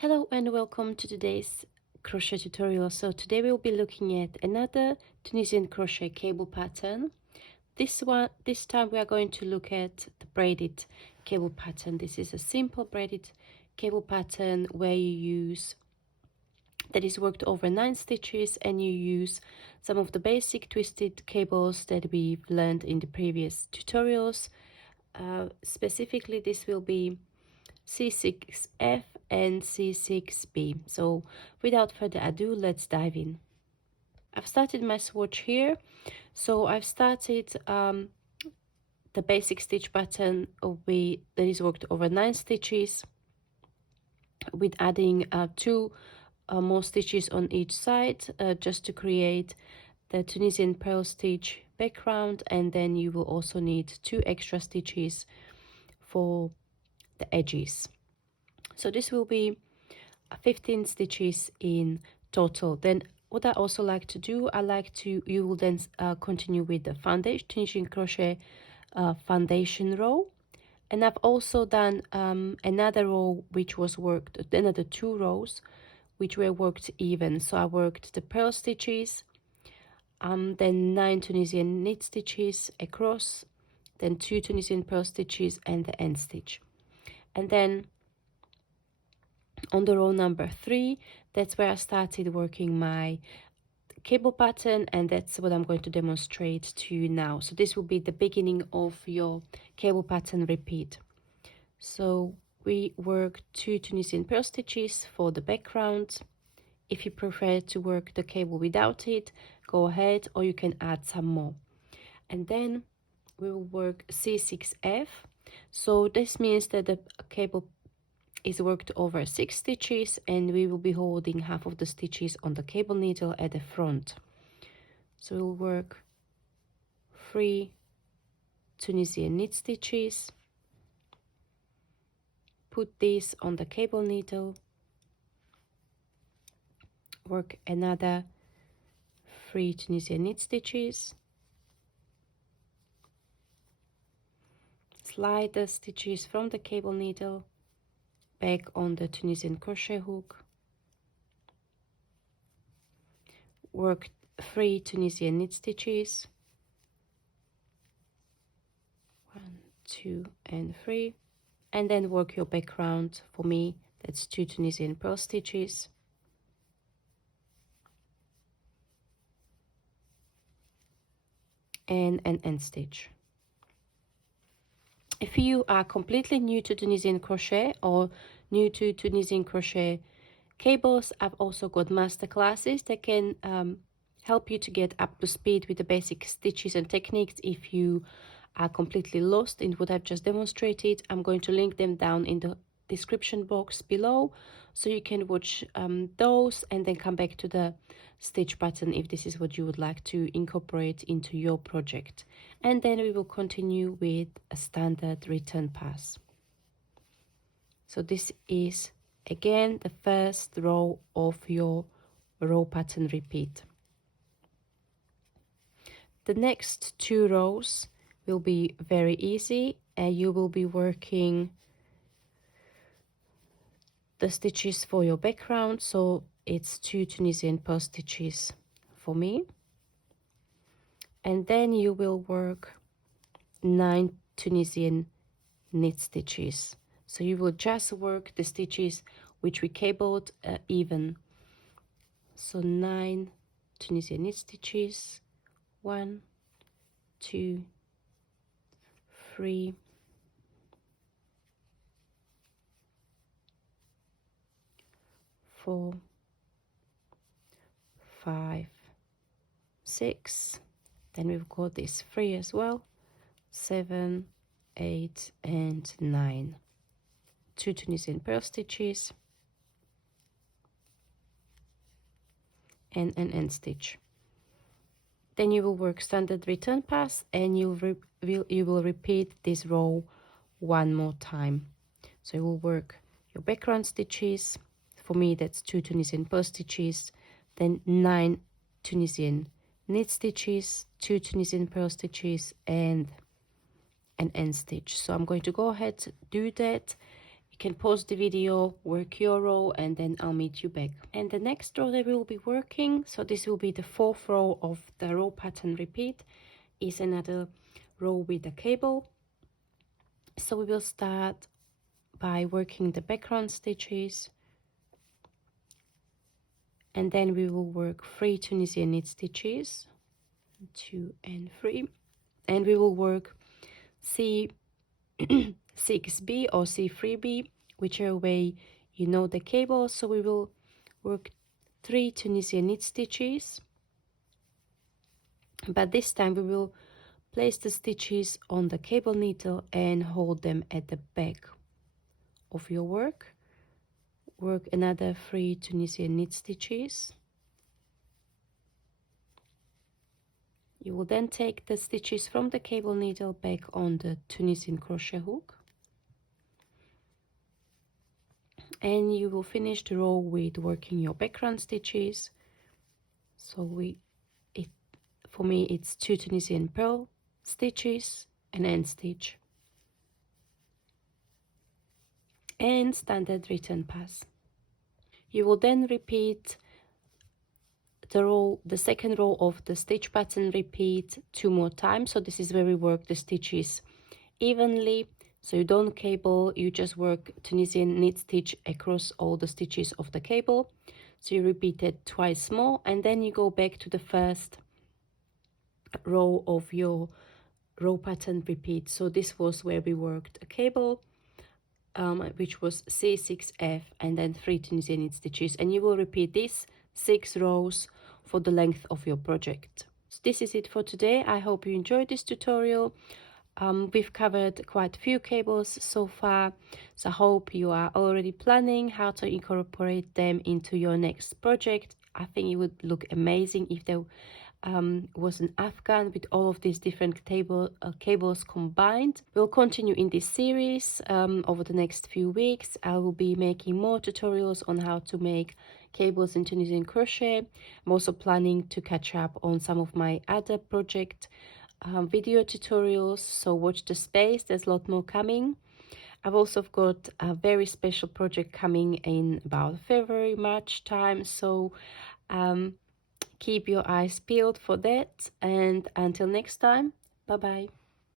Hello and welcome to today's crochet tutorial. So today we'll be looking at another Tunisian crochet cable pattern. This time we are going to look at the braided cable pattern. This is a simple braided cable pattern where that is worked over 9 stitches, and you use some of the basic twisted cables that we've learned in the previous tutorials. Specifically, this will be C6F and C6B. So without further ado, let's dive in. I've started my swatch here. So I've started the basic stitch pattern that is worked over 9 stitches with adding 2 more stitches on each side just to create the Tunisian pearl stitch background, and then you will also need 2 extra stitches for the edges. So this will be 15 stitches in total. Then what I also like to do, you will then continue with the foundation, Tunisian crochet foundation row. And I've also done another row which was worked, another 2 rows which were worked even. So I worked the pearl stitches, then 9 Tunisian knit stitches across, then 2 Tunisian pearl stitches and the end stitch. And then on the row number 3, that's where I started working my cable pattern, and that's what I'm going to demonstrate to you now. So this will be the beginning of your cable pattern repeat. So we work 2 Tunisian pearl stitches for the background. If you prefer to work the cable without it, go ahead, or you can add some more. And then we will work C6F. So this means that the cable is worked over 6 stitches, and we will be holding half of the stitches on the cable needle at the front. So we'll work 3 Tunisian knit stitches, put this on the cable needle, work another 3 Tunisian knit stitches, slide the stitches from the cable needle back on the Tunisian crochet hook, work 3 Tunisian knit stitches, 1, 2 and 3, and then work your background. For me, that's 2 Tunisian pearl stitches, and an end stitch. If you are completely new to Tunisian crochet or new to Tunisian crochet cables, I've also got masterclasses that can help you to get up to speed with the basic stitches and techniques. If you are completely lost in what I've just demonstrated, I'm going to link them down in the description box below, so you can watch those and then come back to the stitch pattern if this is what you would like to incorporate into your project. And then we will continue with a standard return pass. So this is again the first row of your row pattern repeat. The next 2 rows will be very easy, and you will be working the stitches for your background. So it's 2 Tunisian pearl stitches for me, and then you will work 9 Tunisian knit stitches. So you will just work the stitches which we cabled even. So 9 Tunisian knit stitches, 1, 2, 3, 4, 5, 6, then we've got this 3 as well, 7, 8 and 9, 2 Tunisian pearl stitches and an end stitch. Then you will work standard return pass, and you will repeat this row 1 more time. So you will work your background stitches. For me, that's 2 Tunisian pearl stitches, then 9 Tunisian knit stitches, 2 Tunisian pearl stitches and an end stitch. So I'm going to go ahead to do that. You You can pause the video, work your row, and then I'll meet you back. And the next row that we will be working, so this will be the 4th row of the row pattern repeat, is another row with a cable. So we will start by working the background stitches, and then we will work 3 Tunisian knit stitches, 2 and 3, and we will work C6B or C3B, whichever way you know the cable. So we will work 3 Tunisian knit stitches, but this time we will place the stitches on the cable needle and hold them at the back of your work. Work another 3 Tunisian knit stitches. You will then take the stitches from the cable needle back on the Tunisian crochet hook, and you will finish the row with working your background stitches. So for me it's 2 Tunisian purl stitches, an end stitch, and standard return pass. You will then repeat the second row of the stitch pattern repeat 2 more times. So this is where we work the stitches evenly, so you don't cable, you just work Tunisian knit stitch across all the stitches of the cable. So you repeat it twice more, and then you go back to the first row of your row pattern repeat. So this was where we worked a cable, which was C6F, and then 3 Tunisian knit stitches, and you will repeat this 6 rows for the length of your project. So this is it for today. I hope you enjoyed this tutorial. We've covered quite a few cables so far, so I hope you are already planning how to incorporate them into your next project. I think it would look amazing if there was an afghan with all of these different cables combined. We'll continue in this series over the next few weeks. I will be making more tutorials on how to make cables in Tunisian crochet. I'm also planning to catch up on some of my other project video tutorials, so watch the space, there's a lot more coming. I've also got a very special project coming in about February, March time, so keep your eyes peeled for that, and until next time, bye bye.